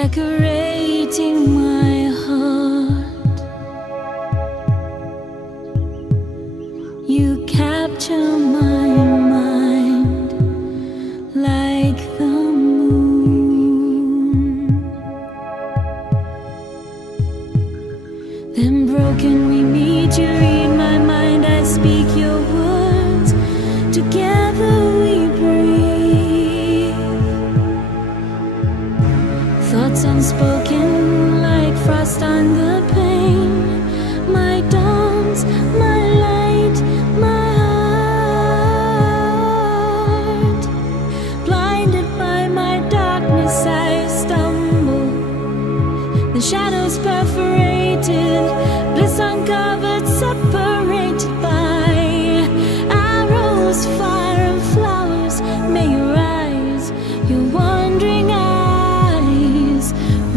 decorating my heart. You capture my mind like the moon. Then broken we meet, you read my mind, I speak your words, together we breathe. Thoughts unspoken like frost on the pane. My dawns, my light, my heart. Blinded by my darkness I stumble. The shadows perforated, bliss uncovered, separated by arrows, fire and flowers. May your eyes, your wandering eyes,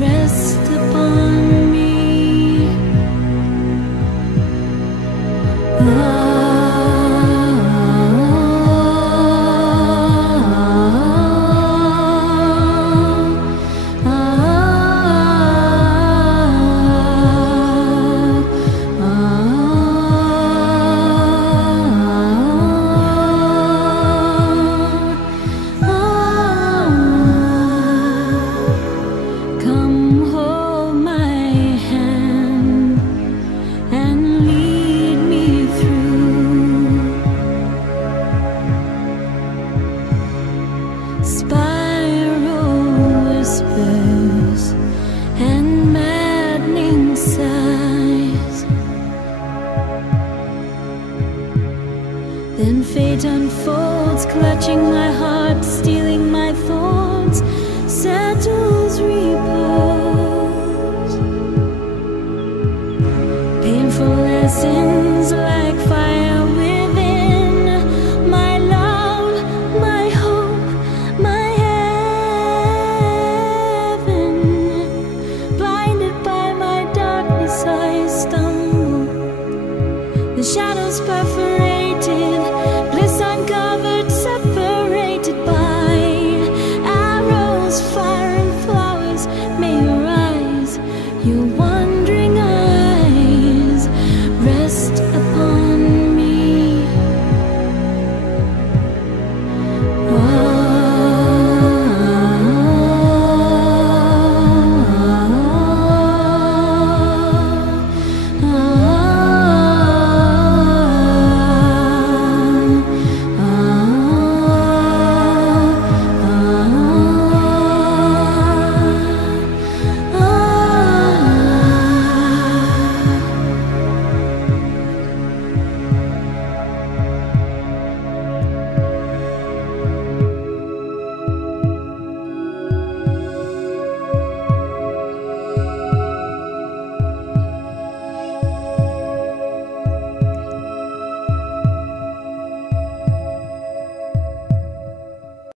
rest upon me. Come hold my hand and lead me through spiral whispers and maddening sighs. Then fate unfolds, clutching my heart, stealing my thoughts, settles repose. Painful lessons like fire within. My love, my hope, my heaven. Blinded by my darkness I stumble. The shadows perforated, bliss uncovered, separated by arrows, fire and flowers. May your eyes, your wandering eyes, rest upon me. Ah, ah, ah.